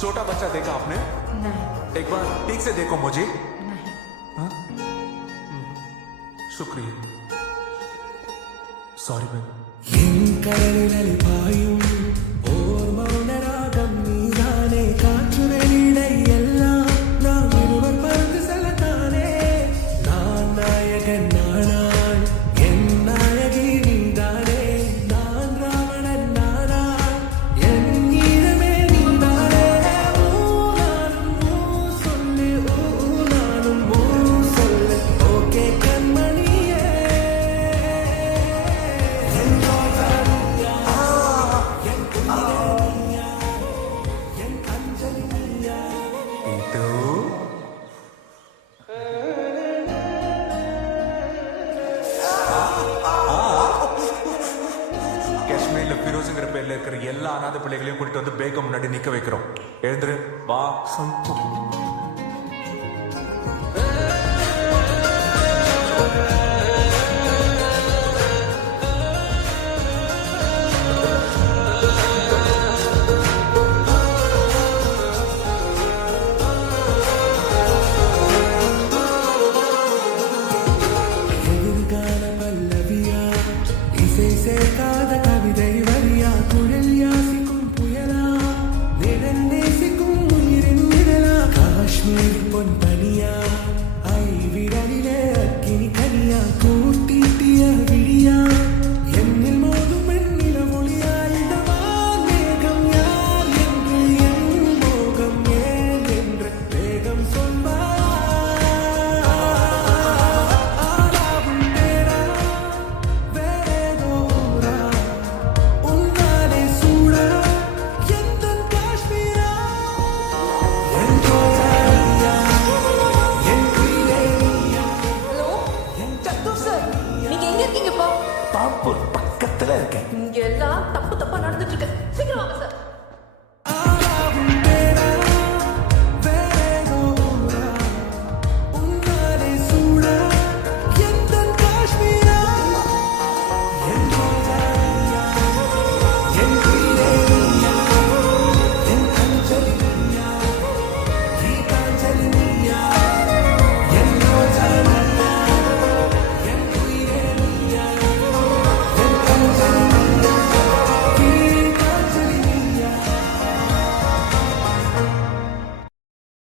छोटा बच्चा देखा आपने? नहीं एक बार ठीक से देखो मुझे। नहीं हाँ? शुक्रिया। Sorry ma'am. என் கடலில் பாயும் ஓர் மௌன ராகம் நீதானே காற்று வெளியிடை எல்லாம் நாம் இருவர் பறந்து செல்லத்தானே நான் நாயகன் நானாள் என் நாயகி நீதானே நான் ராவணன் நானாள் என் ஈரமே நீதானே ஊ நானும் ஊ சொல்லு ஊ நானும் ஊ சொல்லு ஓகே கண்மணியே itu காஷ்மீர்ல ஃபிரோஸ்ங்கிற பேர்ல இருக்கிற எல்லா அநாத பிள்ளைகளையும் கூட்டிட்டு வந்து பேகம் முன்னாடி நிக்க வைக்கிறோம். எழுந்துரு வா.